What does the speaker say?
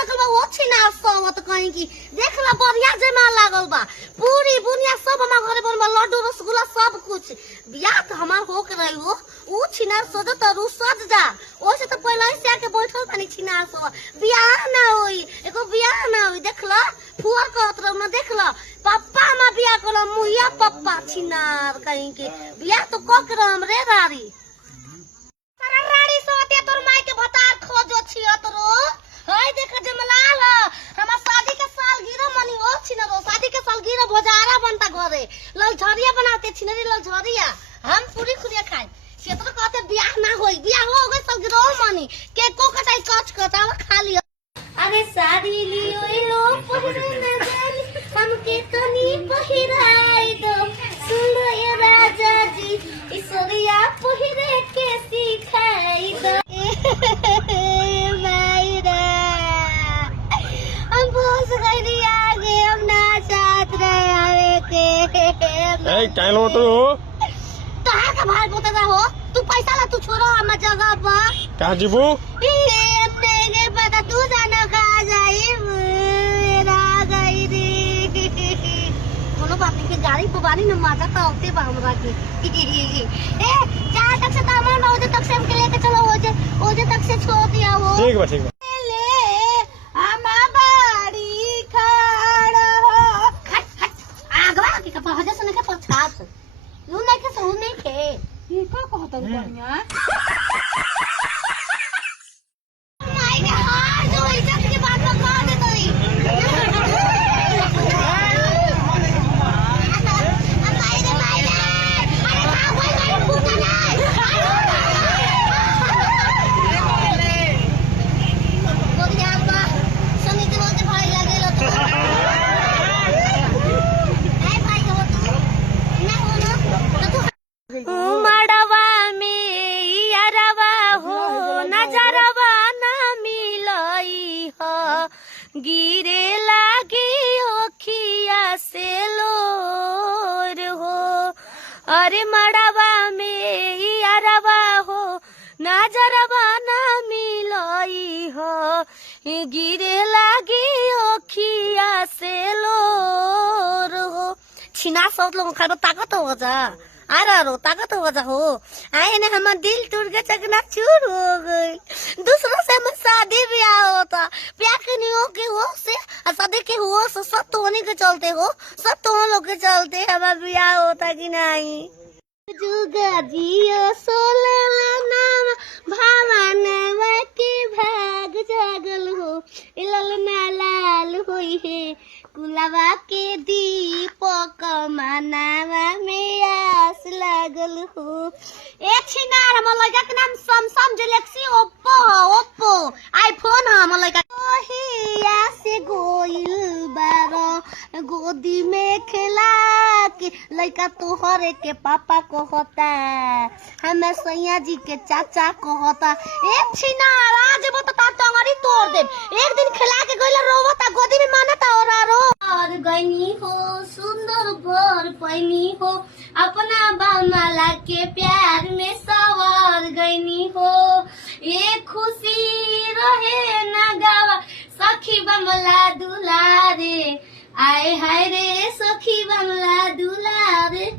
तक वो छिना सोवत कहीं की देखला बढ़िया जमा लागल बा पूरी बुनिया सब हमार घरे बनबा लड्डू रसगुल्ला सब कुछ बियाह तो हमार हो के रही हो ऊ छिनार सज त रू सज जा ओसे तो पहले से आके बैठल तनी छिनार सो बियाह ना होई एको बियाह ना होई देखला फुअर कहत रह ना देखला पप्पा मा बियाह कोला मुहिया पप्पा छिनार कहीं के बियाह तो क के रहम रे रारी सारा रानी सोते तोर माई के भतार खोजो छियो तोरो हाय देख जमलाल हमार शादी के सालगिरह मनी हो छिनरो शादी के सालगिरह भोजारा बनता घरे ललझरिया बनाते छिनरी ललझरिया हम पूरी खुदिया खाए से तो कहते बियाह ना होई बियाह हो गई सालगिरह मनी केक को कटाई कच कचावा खा लियो अरे साड़ी लियो लो पहिरे न जानी हमके तनी पहिराई दो सुनो ये राजा जी ईश्वरिया पहिरे के सिखाई दो काय लो तो कहां का भाई बोलता रहो तू पैसा ला तू छोड़ो हम जगह पर कहां जीबू नहीं पता तू जाना कहां जाई मेरा गई रे कोनो बात नहीं के गाड़ी पुबानी न माता तो औते बा हमरा के ए चार तक से सामान हो तक से हमके लेके चलो हो जे तक से छोड़ दिया वो ठीक बा ठीक बा ये का कहत बढ़िया गिरे लागे ओखिया से लोर हो अरे मड़वा में यारवा हो नजरवा ना मिलई हो गिरे लागे ओखिया से लोर हो छिना सब लोग खाना ताकत हो जा आरो ताकत हो जा हो आए ने हमार दिल टूट के चकना चूर हो गई दूसरों से हम शादी ब्याह होता प्यार के नियो के हो से शादी के हो सब तो होने के चलते हो सब तो लोग के चलते हमारा ब्याह होता कि नहीं जुगा जियो सोलल नाम भावनवा के भाग जागल हो इलल ना लाल होई है कुलावा के दीपक मनावा में आस लागल हो एक छिनार हम लगा के नाम सैमसंग गैलेक्सी ओप्पो आईफोन हम लगा ओहिया से गोइल बारो गोदी में खेला के लड़का तोहरे के पापा कहता हमें सैया जी के चाचा कहता एक छिनार आज वो तो टंगड़ी तोड़ दे एक दिन खिला के गइल रोवता गोदी में मानता और गईनी हो सुंदर घर पैनी हो अपना बामला के प्यार में सवार गईनी हो ये खुशी रहे न गावा सखी बमला दुलारे आए हाय रे सखी बमला दुलारे